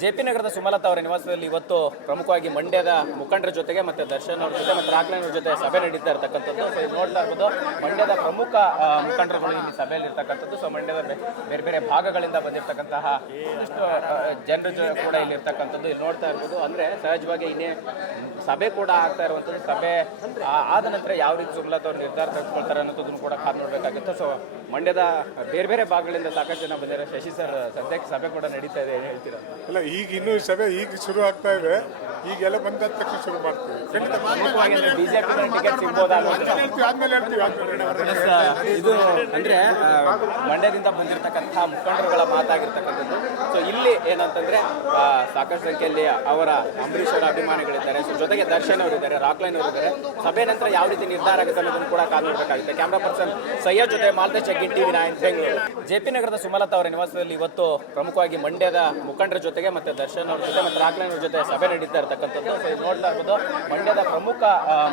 J P ನಗರದ ಸುಮಲತಾ ಅವರ ನಿವಾಸದಲ್ಲಿ ಇವತ್ತು ಪ್ರಮುಖವಾಗಿ ಮಂಡ್ಯದ ಮುಖಂಡರ ಜೊತೆಗೆ ಮತ್ತೆ ದರ್ಶನ್ ಅವರ ಜೊತೆ ಮತ್ತೆ ರಾಕ್ಲೈನ್ ಜೊತೆ ಸಭೆ ನಡೀತಾ ಇರ್ತಕ್ಕಂಥದ್ದು. ಸೊ ಇದು ನೋಡ್ತಾ ಇರ್ಬೋದು, ಮಂಡ್ಯದ ಪ್ರಮುಖ ಮುಖಂಡರುಗಳು ಇಲ್ಲಿ ಸಭೆಯಲ್ಲಿ ಇರ್ತಕ್ಕಂಥದ್ದು. ಸೊ ಮಂಡ್ಯದ ಬೇರೆ ಬೇರೆ ಭಾಗಗಳಿಂದ ಬಂದಿರತಕ್ಕಂತಹ ಒಂದಿಷ್ಟು ಜೊತೆ ಕೂಡ ಇಲ್ಲಿ ಇರ್ತಕ್ಕಂಥದ್ದು. ಇಲ್ಲಿ ನೋಡ್ತಾ ಇರ್ಬೋದು. ಅಂದ್ರೆ ಸಹಜವಾಗಿ ಇನ್ನೇ ಸಭೆ ಕೂಡ ಆಗ್ತಾ ಇರುವಂಥದ್ದು. ಸಭೆ ಆದ ನಂತರ ಯಾವ ರೀತಿ ಸುಮಲತಾ ಅವರು ನಿರ್ಧಾರ ತೆಗೆದುಕೊಳ್ತಾರೆ ಅನ್ನೋದನ್ನು ಕೂಡ ಕಾದು ನೋಡಬೇಕಾಗುತ್ತೆ. ಸೊ ಮಂಡ್ಯದ ಬೇರೆ ಬೇರೆ ಭಾಗಗಳಿಂದ ಸಾಕಷ್ಟು ಜನ ಬಂದಿರೋ ಶಶಿ ಸರ್, ಸದ್ಯಕ್ಕೆ ಸಭೆ ಕೂಡ ನಡೀತಾ ಇದೆ, ಹೇಳ್ತೀರಾ? ಅಲ್ಲ ಈಗ ಇನ್ನೂ ಸಭೆ ಈಗ ಶುರು ಆಗ್ತಾ ಇದೆ. ಈಗೆಲ್ಲ ಬಂದ ತಕ್ಷಣ ಶುರು ಮಾಡ್ತೀವಿ. ಖಂಡಿತ ಅಂದ್ರೆ ಆದ್ಮೇಲೆ ಹೇಳ್ತೀವಿ ಇದು ಮಂಡ್ಯದಿಂದ ಬಂದಿರತಕ್ಕಂತಹ ಮುಖಂಡರುಗಳ ಮಾತಾಗಿರ್ತಕ್ಕಂಥದ್ದು. ಸೊ ಇಲ್ಲಿ ಏನಂತಂದ್ರೆ ಸಾಕಷ್ಟು ಸಂಖ್ಯೆಯಲ್ಲಿ ಅವರ ಅಂಬರೀಶ್ ಅವರ ಅಭಿಮಾನಿಗಳಿದ್ದಾರೆ. ಸೊ ಜೊತೆಗೆ ದರ್ಶನ್ ಅವರಿದ್ದಾರೆ ರಾಕ್ಲೈನ್ ಅವರಿದ್ದಾರೆ ಸಭೆ ನಂತರ ಯಾವ ರೀತಿ ನಿರ್ಧಾರ ಆಗುತ್ತೆ ಅನ್ನೋದನ್ನು ಕೂಡ ಕಾದು ನೋಡಬೇಕಾಗುತ್ತೆ. ಕ್ಯಾಮ್ರಾ ಪರ್ಸನ್ ಸಯ್ಯ ಜೊತೆ Maltesh T TV nine Bengaluru. J P ನಗರದ ಸುಮಲತಾ ಅವರ ನಿವಾಸದಲ್ಲಿ ಇವತ್ತು ಪ್ರಮುಖವಾಗಿ ಮಂಡ್ಯದ ಮುಖಂಡರ ಜೊತೆಗೆ ಮತ್ತೆ ದರ್ಶನ್ ಅವ್ರ ಜೊತೆ ಮತ್ತೆ ರಾಕ್ಲೈನ್ ಅವ್ರ ಜೊತೆ ಸಭೆ ನಡೀತಾ ಇರ್ತಕ್ಕಂಥದ್ದು ಸೊ ಇದು ನೋಡ್ತಾ ಇರ್ಬೋದು, ಮಂಡ್ಯದ ಪ್ರಮುಖ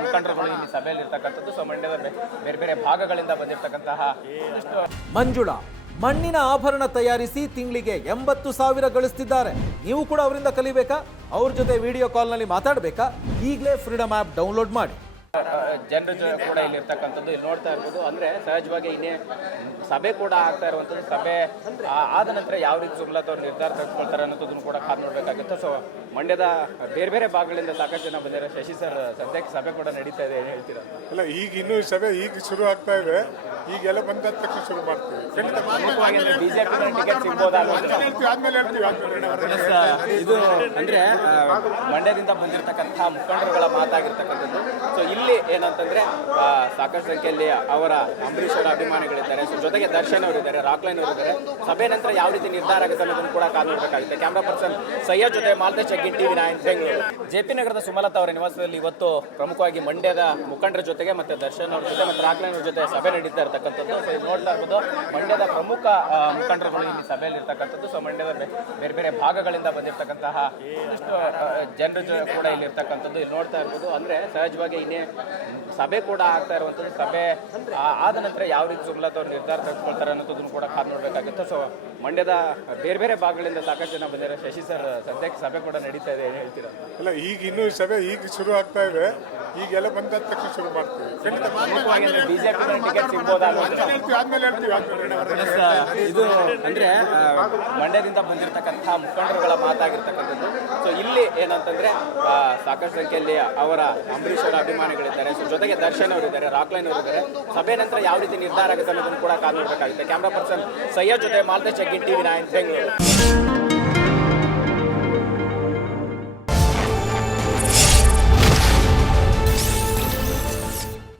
ಮುಖಂಡರುಗಳು ಇಲ್ಲಿ ಸಭೆಯಲ್ಲಿ ಇರ್ತಕ್ಕಂಥದ್ದು. ಸೊ ಮಂಡ್ಯದ ಬೇರೆ ಬೇರೆ ಭಾಗಗಳಿಂದ ಬಂದಿರತಕ್ಕಂತಹ ಮಂಜುಳಾ, ಮಣ್ಣಿನ ಆಭರಣ ತಯಾರಿಸಿ ತಿಂಗಳಿಗೆ ಎಂಬತ್ತು ಸಾವಿರ ಗಳಿಸ್ತಿದ್ದಾರೆ. ನೀವು ಕೂಡ ಅವರಿಂದ ಕಲಿಬೇಕಾ? ಅವ್ರ ಜೊತೆ ವಿಡಿಯೋ ಕಾಲ್ನಲ್ಲಿ ಮಾತಾಡಬೇಕಾ? ಈಗಲೇ ಫ್ರೀಡಮ್ ಆ್ಯಪ್ ಡೌನ್ಲೋಡ್ ಮಾಡಿ. ಜನರು ಕೂಡ ಇಲ್ಲಿ ಇರ್ತಕ್ಕಂಥದ್ದು ಇಲ್ಲಿ ನೋಡ್ತಾ ಇರ್ಬೋದು. ಅಂದ್ರೆ ಸಹಜವಾಗಿ ಇನ್ನೇ ಸಭೆ ಕೂಡ ಆಗ್ತಾ ಇರುವಂಥದ್ದು. ಸಭೆ ಆ- ಆದ ನಂತರ ಯಾವ ರೀತಿ ಸುಮಲತಾ ಅವರು ನಿರ್ಧಾರ ತೆಗೆದುಕೊಳ್ತಾರೆ ಅನ್ನೋದನ್ನು ಕೂಡ ಕಾದು ನೋಡಬೇಕಾಗುತ್ತೆ. ಸೊ ಮಂಡ್ಯದ ಬೇರೆ ಬೇರೆ ಭಾಗಗಳಿಂದ ಸಾಕಷ್ಟು ಜನ ಬಂದಿದ್ದಾರೆ. ಶಶಿ ಸರ್ ಸದ್ಯಕ್ಕೆ ಸಭೆ ಕೂಡ ನಡೀತಾ ಇದೆ. ಏನು ಹೇಳ್ತೀರಾ? ಅಲ್ಲ ಈಗ ಇನ್ನೂ ಸಭೆ ಈಗ ಶುರು ಆಗ್ತಾ ಇದೆ. ಈಗೆಲ್ಲ ಬಂದ ತಕ್ಷಣ ಶುರು ಮಾಡ್ತೀವಿ. ಇದು ಅಂದ್ರೆ ಮಂಡ್ಯದಿಂದ ಬಂದಿರತಕ್ಕಂತಹ ಮುಖಂಡರುಗಳ ಮಾತಾಗಿರ್ತಕ್ಕಂಥದ್ದು. ಸೊ ಇಲ್ಲಿ ಏನಂತಂದ್ರೆ ಆ, ಸಾಕಷ್ಟು ಸಂಖ್ಯೆಯಲ್ಲಿ ಅವರ ಅಂಬರೀಷರ ಅಭಿಮಾನಿಗಳಿದ್ದಾರೆ. ಸೊ ಜೊತೆಗೆ ದರ್ಶನ್ ಅವರಿದ್ದಾರೆ ರಾಕ್ಲೈನ್ ಅವರಿದ್ದಾರೆ ಸಭೆ ನಂತರ ಯಾವ ರೀತಿ ನಿರ್ಧಾರ ಆಗುತ್ತೆ ಅನ್ನೋದನ್ನು ಕೂಡ ಕಾದು ನೋಡಬೇಕಾಗುತ್ತೆ. ಕ್ಯಾಮ್ರಾ ಪರ್ಸನ್ ಸಯ್ಯದ್ ಜೊತೆ Malte T TV nine Bengaluru. J P ನಗರದ ಸುಮಲತಾ ಅವರ ನಿವಾಸದಲ್ಲಿ ಇವತ್ತು ಪ್ರಮುಖವಾಗಿ ಮಂಡ್ಯದ ಮುಖಂಡರ ಜೊತೆಗೆ ಮತ್ತೆ ದರ್ಶನ್ ಅವರ ಜೊತೆ ಮತ್ತೆ ರಾಕ್ಲೈನ್ ಅವ್ರ ಜೊತೆ ಸಭೆ ನಡೀತಾ ಇರತಕ್ಕಂಥದ್ದು. ಸೊ ನೋಡ್ತಾ ಇರ್ಬೋದು ಮಂಡ್ಯದ ಪ್ರಮುಖ ಮುಖಂಡರುಗಳು ಇಲ್ಲಿ ಸಭೆಯಲ್ಲಿ ಇರ್ತಕ್ಕಂಥದ್ದು. ಸೊ ಮಂಡ್ಯದ ಬೇರೆ ಬೇರೆ ಭಾಗಗಳಿಂದ ಬಂದಿರತಕ್ಕಂತಹ ಜನರು ಕೂಡ ಇಲ್ಲಿ ಇರ್ತಕ್ಕಂಥದ್ದು. ಇಲ್ಲಿ ನೋಡ್ತಾ ಇರ್ಬೋದು. ಅಂದ್ರೆ ಸಹಜವಾಗಿ ಇನ್ನೇ ಸಭೆ ಕೂಡ ಆಗ್ತಾ ಇರುವಂಥದ್ದು ಸಭೆ ಆದ ನಂತರ ಯಾವ ರೀತಿ ಸುಮಲತಾ ಅವರು ನಿರ್ಧಾರ ತೆಗೆದುಕೊಳ್ತಾರೆ ಅನ್ನೋದನ್ನು ಕೂಡ ನೋಡಬೇಕಾಗುತ್ತೆ ಸೊ ಮಂಡ್ಯದ ಬೇರೆ ಬೇರೆ ಭಾಗಗಳಿಂದ ಸಾಕಷ್ಟು ಜನ ಬಂದಿದ್ದಾರೆ. ಶಶಿ ಸರ್ ಸದ್ಯಕ್ಕೆ ಸಭೆ ಕೂಡ ನಡೀತಾ ಇದೆ ಏನು ಹೇಳ್ತೀರಾ? ಇಲ್ಲ ಈಗ ಇನ್ನೂ ಸಭೆ ಈಗ ಶುರು ಆಗ್ತಾ ಇದೆ. ಈಗೆಲ್ಲ ಬಂದ ತಕ್ಷಣ ಶುರು ಮಾಡ್ತೀವಿ. ಬಿಜೆಪಿ ಟಿಕೆಟ್ ಸಿಗ್ಬೋದಾ ಆದ್ಮೇಲೆ ಹೇಳ್ತೀವಿ ಇದು ಅಂದ್ರೆ ಮಂಡ್ಯದಿಂದ ಬಂದಿರತಕ್ಕಂತಹ ಮುಖಂಡರುಗಳ ಮಾತಾಗಿರ್ತಕ್ಕಂಥದ್ದು. ಸೊ ಇಲ್ಲಿ ಏನಂತಂದ್ರೆ ಸಾಕಷ್ಟು ಸಂಖ್ಯೆಯಲ್ಲಿ ಅವರ ಅಂಬರೀಶ್ ಅವರ ಅಭಿಮಾನಿಗಳಿದ್ದಾರೆ. ಸೊ ಜೊತೆಗೆ ದರ್ಶನ್ ಅವರಿದ್ದಾರೆ ರಾಕ್ಲೈನ್ ಅವರಿದ್ದಾರೆ. ಸಭೆ ನಂತರ ಯಾವ ರೀತಿ ನಿರ್ಧಾರ ಆಗುತ್ತೆ ಅನ್ನೋದನ್ನು ಕೂಡ ಕಾದು ನೋಡಬೇಕಾಗುತ್ತೆ. ಕ್ಯಾಮ್ರಾ ಪರ್ಸನ್ ಸಯ್ಯದ್ ಜೊತೆ ಮಾಲ್ತೆ ಚೆಗ್ಗಿ ಟಿವಿ ನೈನ್ ಬೆಂಗಳೂರು